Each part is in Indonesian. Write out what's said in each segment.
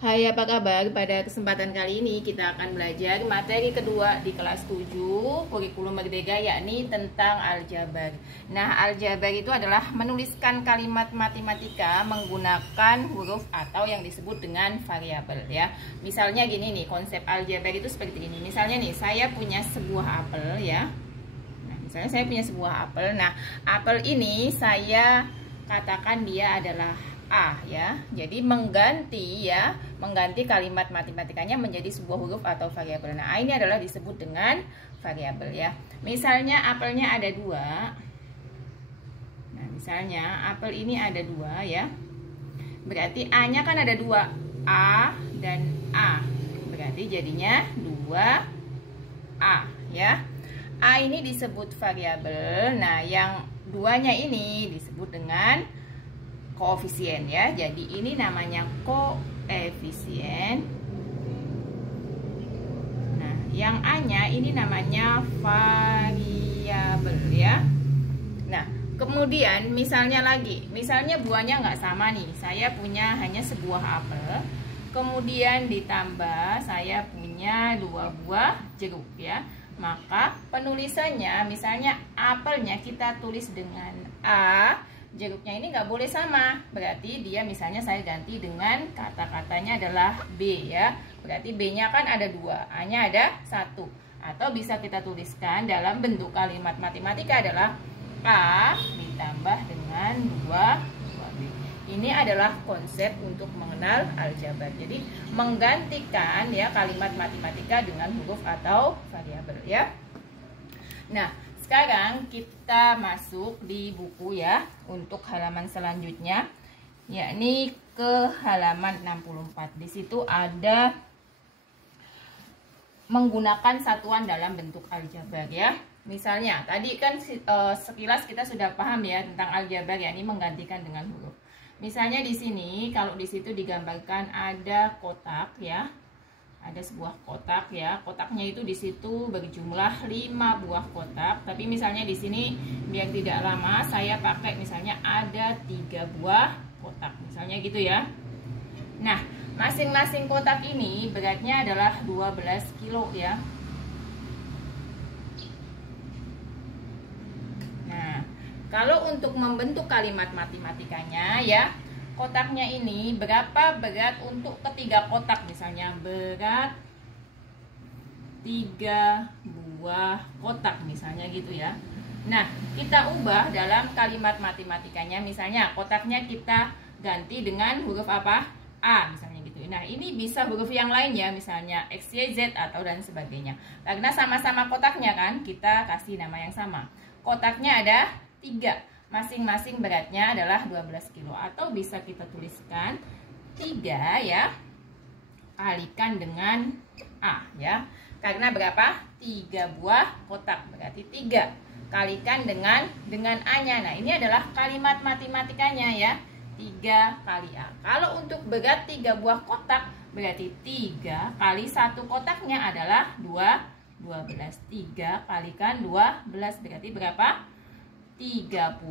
Hai, apa kabar? Pada kesempatan kali ini kita akan belajar materi kedua di kelas 7 kurikulum merdeka, yakni tentang aljabar. Nah, aljabar itu adalah menuliskan kalimat matematika menggunakan huruf atau yang disebut dengan variabel ya. Misalnya gini nih, konsep aljabar itu seperti ini. Misalnya nih, saya punya sebuah apel ya. Nah, misalnya saya punya sebuah apel. Nah, apel ini saya katakan dia adalah A ya. Jadi mengganti kalimat matematikanya menjadi sebuah huruf atau variabel. Nah, A ini adalah disebut dengan variabel ya. Misalnya apelnya ada 2. Nah, misalnya apel ini ada 2 ya. Berarti A-nya kan ada 2, A dan A. Berarti jadinya 2A ya. A ini disebut variabel. Nah, yang 2-nya ini disebut dengan koefisien ya. Jadi ini namanya koefisien. Nah, yang A-nya ini namanya variabel ya. Nah, kemudian misalnya lagi, misalnya buahnya nggak sama nih. Saya punya hanya sebuah apel, kemudian ditambah saya punya 2 buah jeruk ya. Maka penulisannya, misalnya apelnya kita tulis dengan A, jeruknya ini nggak boleh sama. Berarti dia, misalnya saya ganti dengan kata-katanya adalah B ya. Berarti B-nya kan ada 2, A-nya ada 1. Atau bisa kita tuliskan dalam bentuk kalimat matematika adalah A ditambah dengan 2B. Ini adalah konsep untuk mengenal aljabar. Jadi menggantikan ya kalimat matematika dengan huruf atau variabel ya. Nah, sekarang kita masuk di buku ya untuk halaman selanjutnya, yakni ke halaman 64. Di situ ada menggunakan satuan dalam bentuk aljabar ya. Misalnya tadi kan sekilas kita sudah paham ya tentang aljabar, yakni menggantikan dengan huruf. Misalnya di sini, kalau di situ digambarkan ada kotak ya. Ada sebuah kotak ya. Kotaknya itu di situ berjumlah 5 buah kotak. Tapi misalnya di sini biar tidak lama saya pakai misalnya ada 3 buah kotak. Misalnya gitu ya. Nah, masing-masing kotak ini beratnya adalah 12 kilo ya. Nah, kalau untuk membentuk kalimat matematikanya ya, kotaknya ini berapa berat untuk ketiga kotak, misalnya berat 3 buah kotak misalnya gitu ya. Nah, kita ubah dalam kalimat matematikanya, misalnya kotaknya kita ganti dengan huruf apa? A misalnya gitu. Nah, ini bisa huruf yang lain ya, misalnya X, Y, Z atau dan sebagainya. Karena sama-sama kotaknya kan, kita kasih nama yang sama. Kotaknya ada 3, masing-masing beratnya adalah 12 kilo. Atau bisa kita tuliskan 3 ya kalikan dengan A ya. Karena berapa? 3 buah kotak, berarti 3 kalikan dengan A-nya. Nah, ini adalah kalimat matematikanya ya, 3 kali A. Kalau untuk berat 3 buah kotak, berarti 3 kali 1 kotaknya adalah 12. 3 kalikan 12 berarti berapa? 36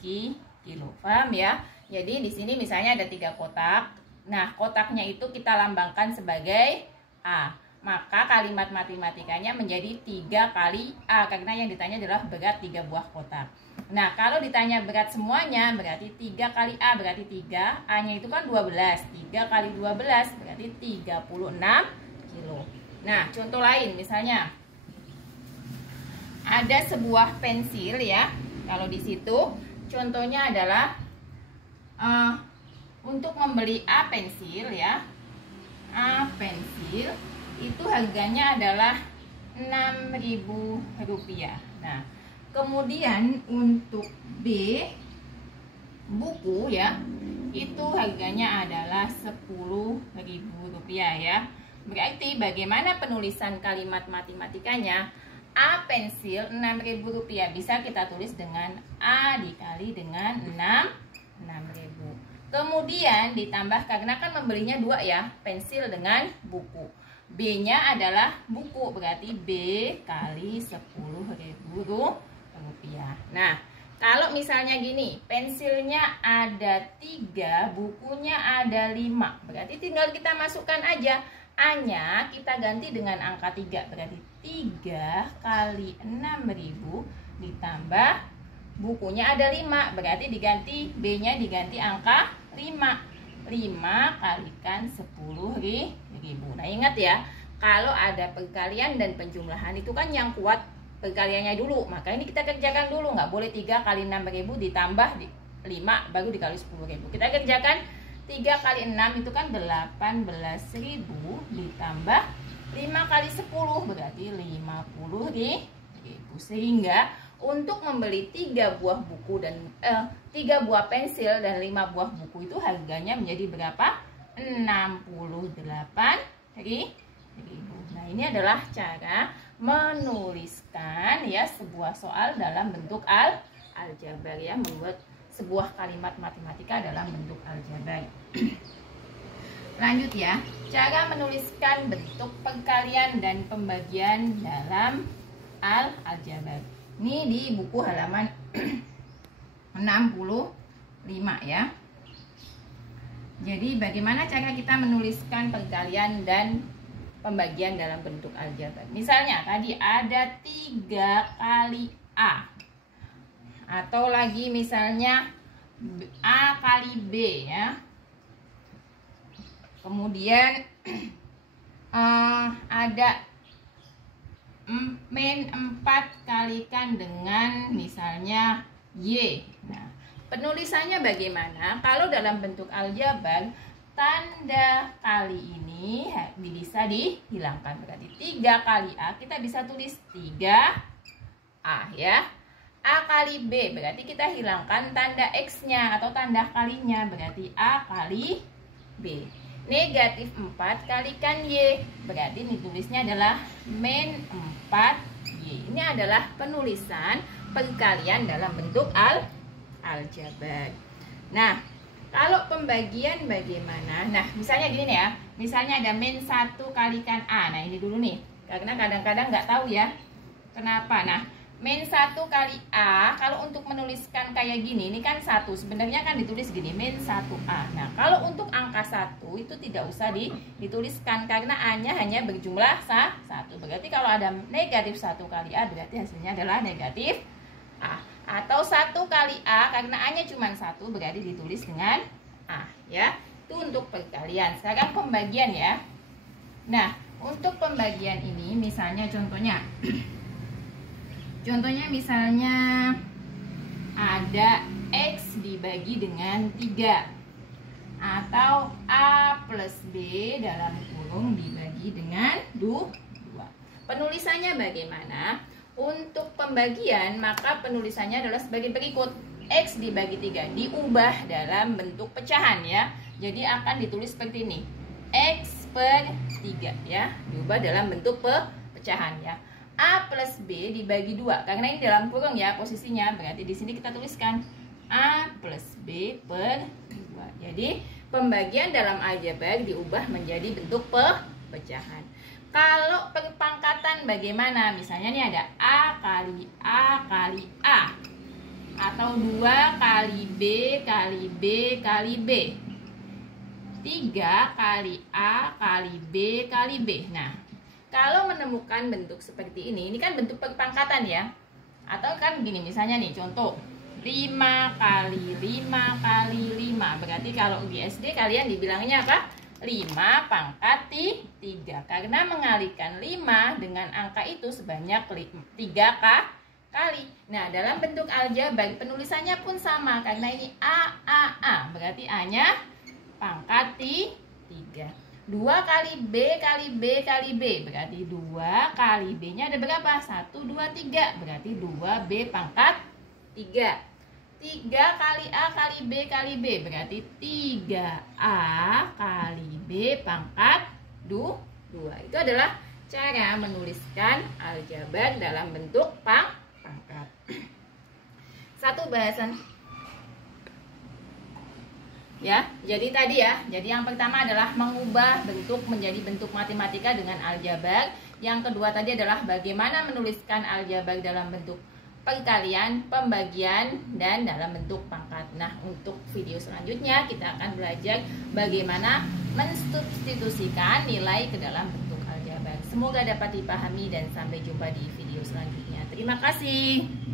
kilo. Paham ya? Jadi di sini misalnya ada 3 kotak. Nah, kotaknya itu kita lambangkan sebagai A. Maka kalimat matematikanya menjadi 3 kali A karena yang ditanya adalah berat 3 buah kotak. Nah, kalau ditanya berat semuanya berarti 3 kali A berarti 3, A-nya itu kan 12. 3 kali 12 berarti 36 kilo. Nah, contoh lain misalnya ada sebuah pensil ya. Kalau di situ contohnya adalah untuk membeli A pensil ya. A pensil itu harganya adalah Rp6.000. Nah, kemudian untuk B buku ya, itu harganya adalah Rp10.000 ya. Berarti bagaimana penulisan kalimat matematikanya? A pensil Rp6.000 bisa kita tulis dengan A dikali dengan 6.000. Kemudian ditambah, karena kan membelinya 2 ya, pensil dengan buku. B-nya adalah buku, berarti B kali Rp10.000. Nah, Kalau misalnya gini, pensilnya ada 3, bukunya ada 5, berarti tinggal kita masukkan aja. A-nya kita ganti dengan angka 3, berarti 3 kali 6.000 ditambah bukunya ada 5, berarti diganti B-nya diganti angka 5. 5 kalikan 10.000. Nah, ingat ya, kalau ada perkalian dan penjumlahan itu kan yang kuat perkaliannya dulu. Maka ini kita kerjakan dulu, nggak boleh 3 kali 6.000 ditambah 5 baru dikali 10.000. Kita kerjakan 3 kali 6 itu kan 18.000 ditambah 5 kali 10 berarti 50.000. Sehingga untuk membeli 3 buah buku dan 3 buah pensil dan 5 buah buku itu harganya menjadi berapa? 68.000. Nah, ini adalah cara menuliskan ya sebuah soal dalam bentuk aljabar ya, membuat sebuah kalimat matematika dalam bentuk aljabar. Lanjut ya, cara menuliskan bentuk perkalian dan pembagian dalam aljabar. Ini di buku halaman 65 ya. Jadi bagaimana cara kita menuliskan perkalian dan pembagian dalam bentuk aljabar? Misalnya tadi ada 3 kali A, atau lagi misalnya A kali B ya. Kemudian ada min 4 kalikan dengan misalnya Y. Nah, penulisannya bagaimana? Kalau dalam bentuk aljabar, tanda kali ini bisa dihilangkan. Berarti 3 kali A kita bisa tulis 3A ya. A kali B berarti kita hilangkan tanda X-nya atau tanda kalinya, berarti A kali B. Negatif 4 kalikan Y berarti ditulisnya adalah min 4Y. Ini adalah penulisan perkalian dalam bentuk aljabar. Nah, kalau pembagian bagaimana? Nah, misalnya gini nih ya. Misalnya ada min 1 kalikan A. Nah, ini dulu nih. Karena kadang-kadang nggak tahu ya. Kenapa? Nah, min 1 kali A, kalau untuk menuliskan kayak gini, ini kan 1. Sebenarnya kan ditulis gini, min 1A. Nah, kalau untuk angka 1 itu tidak usah dituliskan karena A-nya hanya berjumlah 1. Berarti kalau ada negatif 1 kali A, berarti hasilnya adalah negatif A. Atau 1 kali A, karena A-nya cuma 1, berarti ditulis dengan A ya. Itu untuk perkalian. Sekarang pembagian ya. Nah, untuk pembagian ini misalnya contohnya misalnya ada X dibagi dengan 3 atau A plus B dalam kurung dibagi dengan 2. Penulisannya bagaimana? Untuk pembagian maka penulisannya adalah sebagai berikut. X dibagi 3 diubah dalam bentuk pecahan ya. Jadi akan ditulis seperti ini. X per 3 ya, diubah dalam bentuk pecahan ya. A plus B dibagi 2 karena ini dalam kurung ya posisinya, berarti di sini kita tuliskan A plus B per 2. Jadi pembagian dalam aljabar diubah menjadi bentuk pecahan. Kalau perpangkatan bagaimana? Misalnya nih ada A kali A kali A, atau 2 kali B kali B kali B, 3 kali A kali B kali B. Nah, kalau menemukan bentuk seperti ini kan bentuk perpangkatan ya. Atau kan gini misalnya nih contoh 5 kali 5 kali 5. Berarti kalau di SD kalian dibilangnya apa? 5 pangkat 3. Karena mengalihkan 5 dengan angka itu sebanyak 3 kali. Nah, dalam bentuk aljabar penulisannya pun sama. Karena ini A. Berarti A-nya pangkat 3. 2 kali B kali B kali B berarti 2 kali B nya ada berapa? 1, 2, 3 berarti 2B pangkat 3. 3 kali A kali B kali B berarti 3A kali B pangkat 2. Itu adalah cara menuliskan aljabar dalam bentuk pangkat. Satu bahasan ya, jadi tadi ya, jadi yang pertama adalah mengubah bentuk menjadi bentuk matematika dengan aljabar. Yang kedua tadi adalah bagaimana menuliskan aljabar dalam bentuk perkalian, pembagian, dan dalam bentuk pangkat. Nah, untuk video selanjutnya kita akan belajar bagaimana mensubstitusikan nilai ke dalam bentuk aljabar. Semoga dapat dipahami dan sampai jumpa di video selanjutnya. Terima kasih.